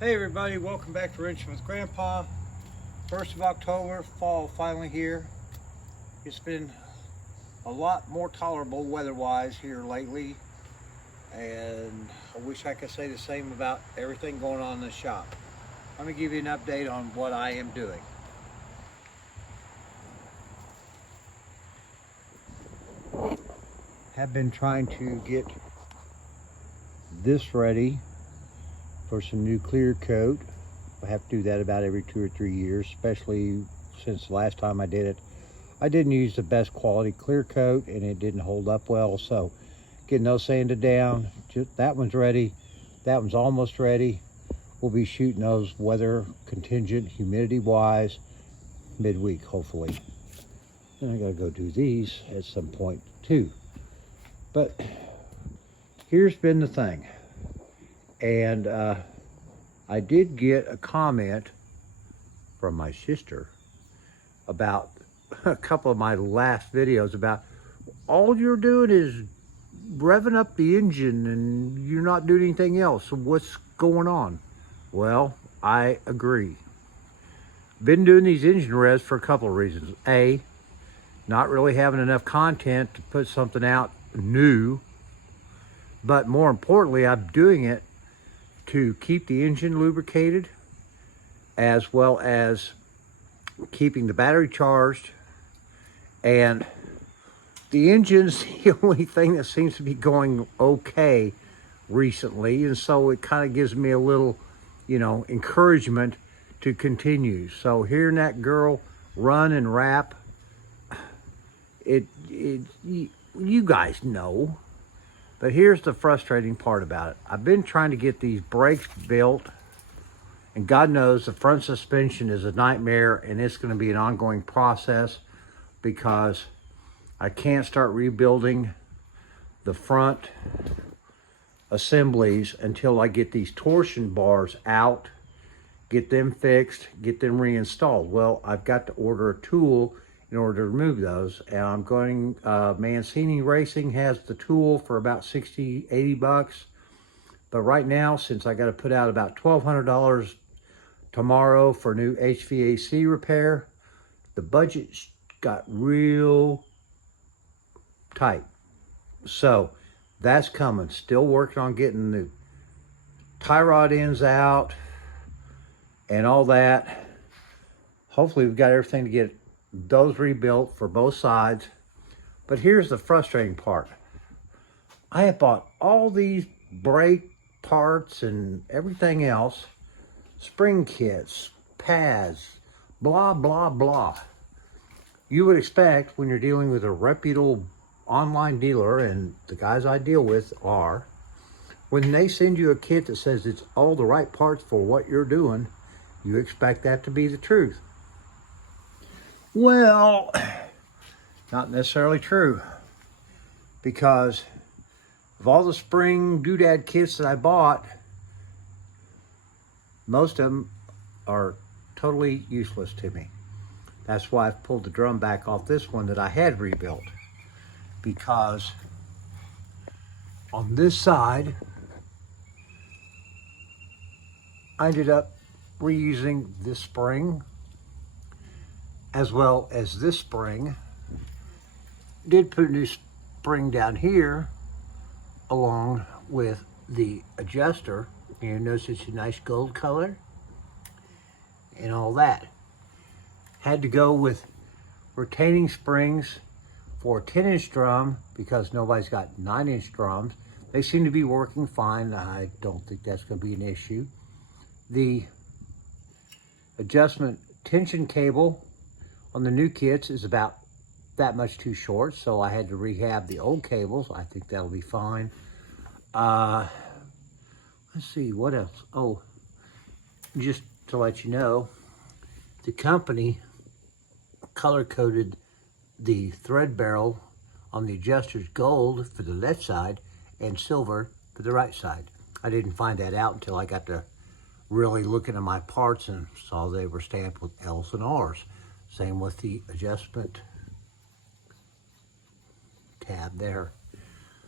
Hey everybody, welcome back to Wrenching with Grandpa. 1st of October, fall finally here. It's been a lot more tolerable weather-wise here lately, and I wish I could say the same about everything going on in the shop. Let me give you an update on what I am doing. Have been trying to get this ready for some new clear coat. I have to do that about every 2 or 3 years, especially since the last time I did it. I didn't use the best quality clear coat and it didn't hold up well, so getting those sanded down. That one's ready, that one's almost ready. We'll be shooting those weather contingent, humidity wise, midweek hopefully. And I gotta go do these at some point too. But here's been the thing. And I did get a comment from my sister about a couple of my last videos about all you're doing is revving up the engine and you're not doing anything else. So what's going on? Well, I agree. Been doing these engine revs for a couple of reasons. A, not really having enough content to put something out new. But more importantly, I'm doing it to keep the engine lubricated, as well as keeping the battery charged. And the engine's the only thing that seems to be going okay recently, and so it kind of gives me a little, encouragement to continue. So hearing that girl run and rap, you guys know. But here's the frustrating part about it. I've been trying to get these brakes built, and God knows the front suspension is a nightmare, and it's going to be an ongoing process because I can't start rebuilding the front assemblies until I get these torsion bars out, get them fixed, get them reinstalled. Well, I've got to order a tool in order to remove those, and I'm going, Mancini Racing has the tool for about 60, 80 bucks. But right now, since I got to put out about $1,200 tomorrow for new HVAC repair, the budget got real tight. So that's coming. Still working on getting the tie rod ends out and all that. Hopefully we've got everything to get those rebuilt for both sides. But here's the frustrating part. I have bought all these brake parts and everything else, spring kits, pads, blah, blah, blah. You would expect when you're dealing with a reputable online dealer, and the guys I deal with are, when they send you a kit that says it's all the right parts for what you're doing, you expect that to be the truth. Well, not necessarily true, because of all the spring doodad kits that I bought, most of them are totally useless to me. That's why I've pulled the drum back off this one that I had rebuilt, because on this side, I ended up reusing this spring as well as this spring. Did put a new spring down here along with the adjuster. You notice it's a nice gold color and all that. Had to go with retaining springs for a 10-inch drum because nobody's got 9-inch drums. They seem to be working fine. I don't think that's going to be an issue. The adjustment tension cable on the new kits is about that much too short, so I had to rehab the old cables. I think that'll be fine. Let's see, what else? Oh, just to let you know, the company color-coded the thread barrel on the adjuster's gold for the left side and silver for the right side. I didn't find that out until I got to really looking at my parts and saw they were stamped with L's and R's. Same with the adjustment tab there.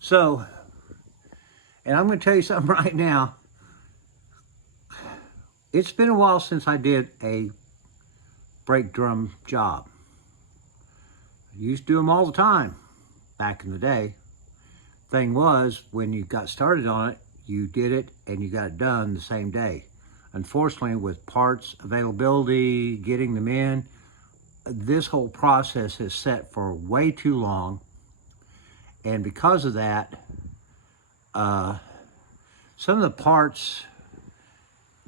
So, and I'm going to tell you something right now. It's been a while since I did a brake drum job. I used to do them all the time back in the day. Thing was, when you got started on it, you did it and you got it done the same day. Unfortunately, with parts availability, getting them in, this whole process is set for way too long. And because of that, some of the parts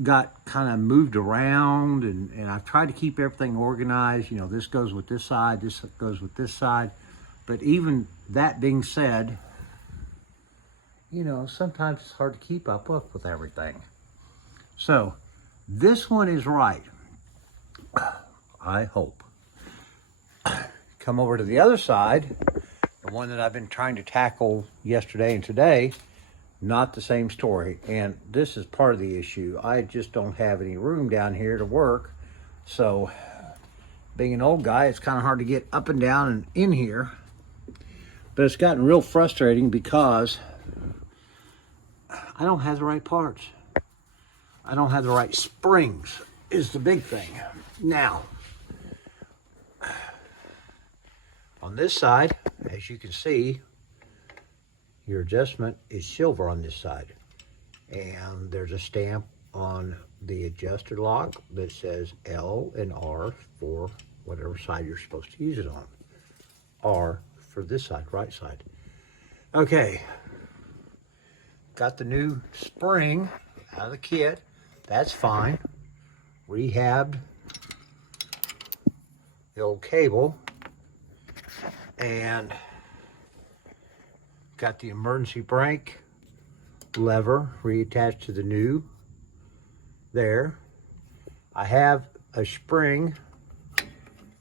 got kind of moved around, and I've tried to keep everything organized. You know, this goes with this side, this goes with this side. But even that being said, you know, sometimes it's hard to keep up with everything. So this one is right, I hope. Come over to the other side, the one that I've been trying to tackle yesterday and today. Not the same story, and this is part of the issue. I just don't have any room down here to work, so being an old guy, it's kind of hard to get up and down and in here. But it's gotten real frustrating because I don't have the right parts. I don't have the right springs is the big thing. Now, on this side, as you can see, your adjustment is silver on this side. And there's a stamp on the adjuster lock that says L and R for whatever side you're supposed to use it on. R for this side, right side. Okay, got the new spring out of the kit. That's fine. Rehabbed the old cable and got the emergency brake lever reattached to the new there. I have a spring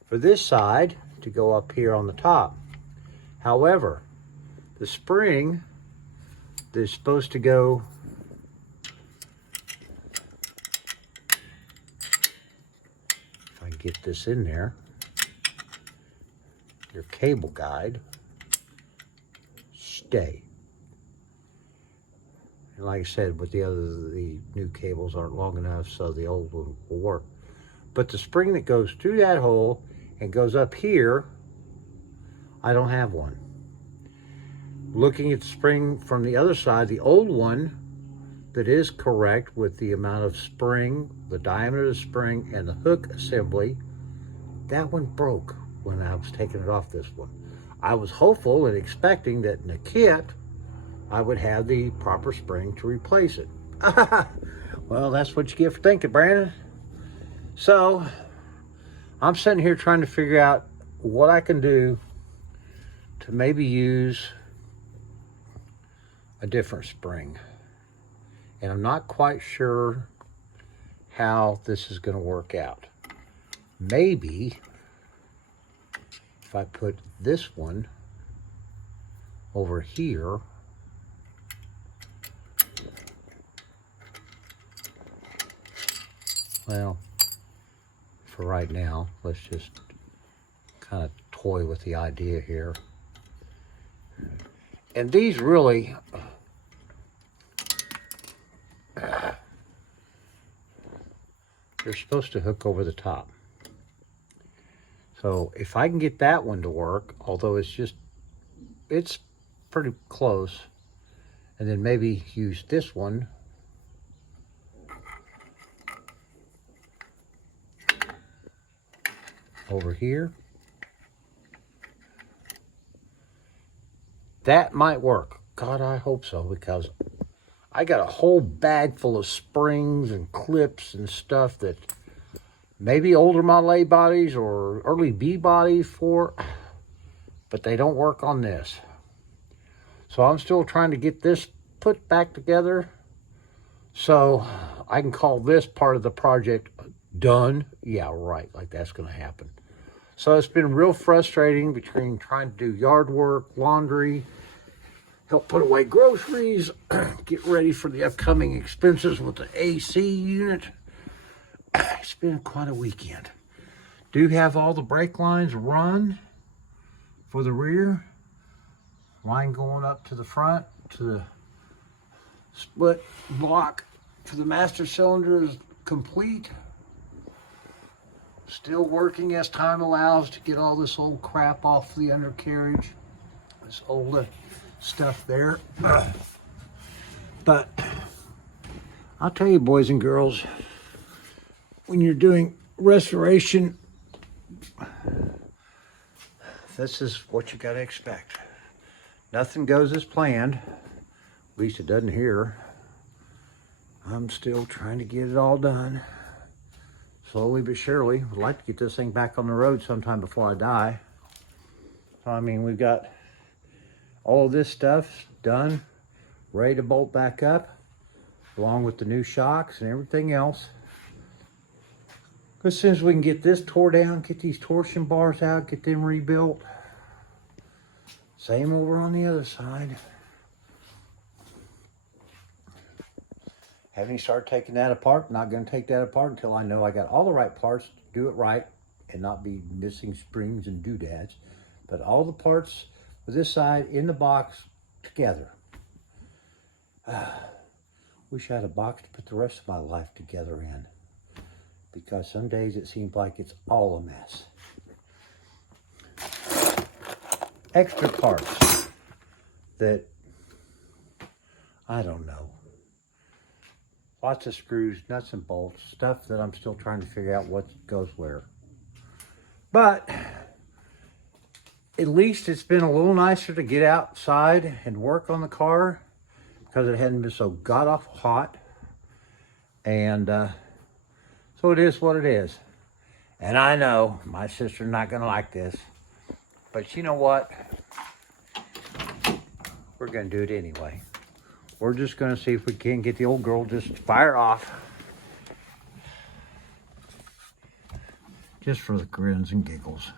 for this side to go up here on the top. However, the spring is supposed to go if I can get this in there, your cable guide stay. And like I said, with the new cables aren't long enough, so the old one will work. But the spring that goes through that hole and goes up here, I don't have one. Looking at the spring from the other side, the old one that is correct with the amount of spring, the diameter of the spring, and the hook assembly, that one broke when I was taking it off this one. I was hopeful and expecting that in the kit, I would have the proper spring to replace it. Well, that's what you get for thinking, Brandon. So, I'm sitting here trying to figure out what I can do to maybe use a different spring. And I'm not quite sure how this is going to work out. Maybe if I put this one over here, well, for right now, let's just kind of toy with the idea here. And these really, they're supposed to hook over the top. So if I can get that one to work, although it's pretty close, and then maybe use this one over here, that might work. God, I hope so, because I got a whole bag full of springs and clips and stuff that maybe older Model A bodies or early B bodies for, but they don't work on this. So I'm still trying to get this put back together so I can call this part of the project done. Yeah, right, like that's gonna happen. So it's been real frustrating between trying to do yard work, laundry, help put away groceries, get ready for the upcoming expenses with the AC unit. It's been quite a weekend. Do have all the brake lines run for the rear. Line going up to the front, to the split block for the master cylinder is complete. Still working as time allows to get all this old crap off the undercarriage. This old stuff there. But I'll tell you, boys and girls, when you're doing restoration, this is what you got to expect. Nothing goes as planned. At least it doesn't here. I'm still trying to get it all done. Slowly but surely. I'd like to get this thing back on the road sometime before I die. So, I mean, we've got all of this stuff done, ready to bolt back up, along with the new shocks and everything else. As soon as we can get this tore down, get these torsion bars out, get them rebuilt. Same over on the other side. Haven't started taking that apart. Not going to take that apart until I know I got all the right parts to do it right and not be missing springs and doodads. But all the parts with this side in the box together. Wish I had a box to put the rest of my life together in. Because some days it seems like it's all a mess. Extra parts that, I don't know. Lots of screws, nuts and bolts, stuff that I'm still trying to figure out what goes where. But at least it's been a little nicer to get outside and work on the car because it hadn't been so god-awful hot. And so it is what it is. And I know my sister's not going to like this. But you know what? We're going to do it anyway. We're just going to see if we can get the old girl just to fire off. Just for the grins and giggles.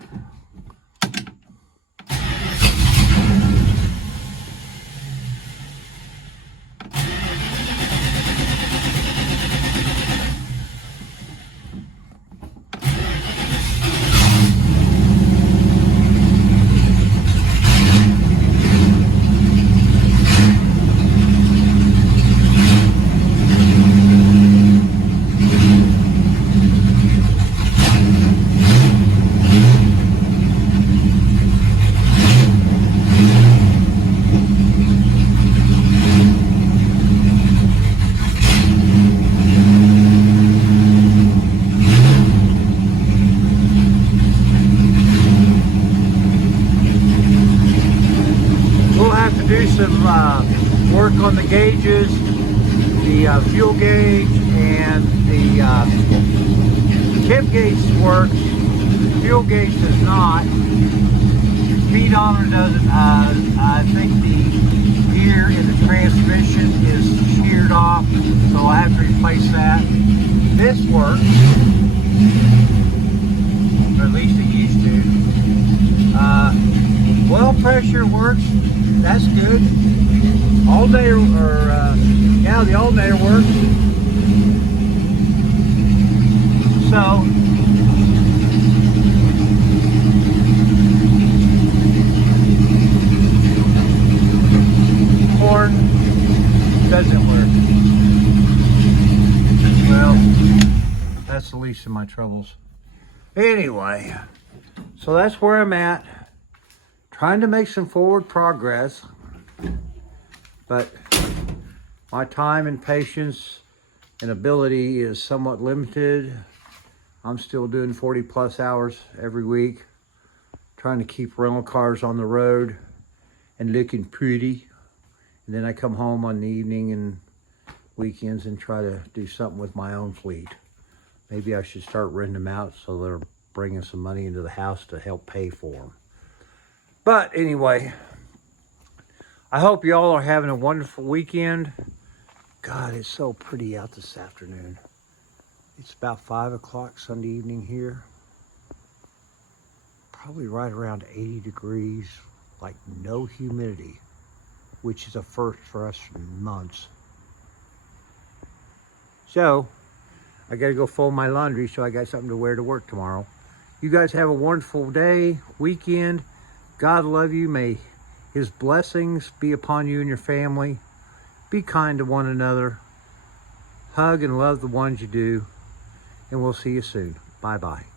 Do some work on the gauges, the fuel gauge, and the temp gauge works. The fuel gauge does not. Speedometer doesn't. I think the gear in the transmission is sheared off, so I have to replace that. This works, or at least it used to. Oil pressure works. That's good. Alternator, yeah, the alternator works. So, horn doesn't work. Well, that's the least of my troubles. Anyway, so that's where I'm at. Trying to make some forward progress, but my time and patience and ability is somewhat limited. I'm still doing 40 plus hours every week, trying to keep rental cars on the road and looking pretty. And then I come home on the evening and weekends and try to do something with my own fleet. Maybe I should start renting them out so they're bringing some money into the house to help pay for them. But anyway, I hope y'all are having a wonderful weekend. God, it's so pretty out this afternoon. It's about 5 o'clock Sunday evening here. Probably right around 80 degrees, like no humidity, which is a first for us for months. So, I gotta go fold my laundry so I got something to wear to work tomorrow. You guys have a wonderful day, weekend. God love you. May his blessings be upon you and your family. Be kind to one another. Hug and love the ones you do. and we'll see you soon. Bye-bye.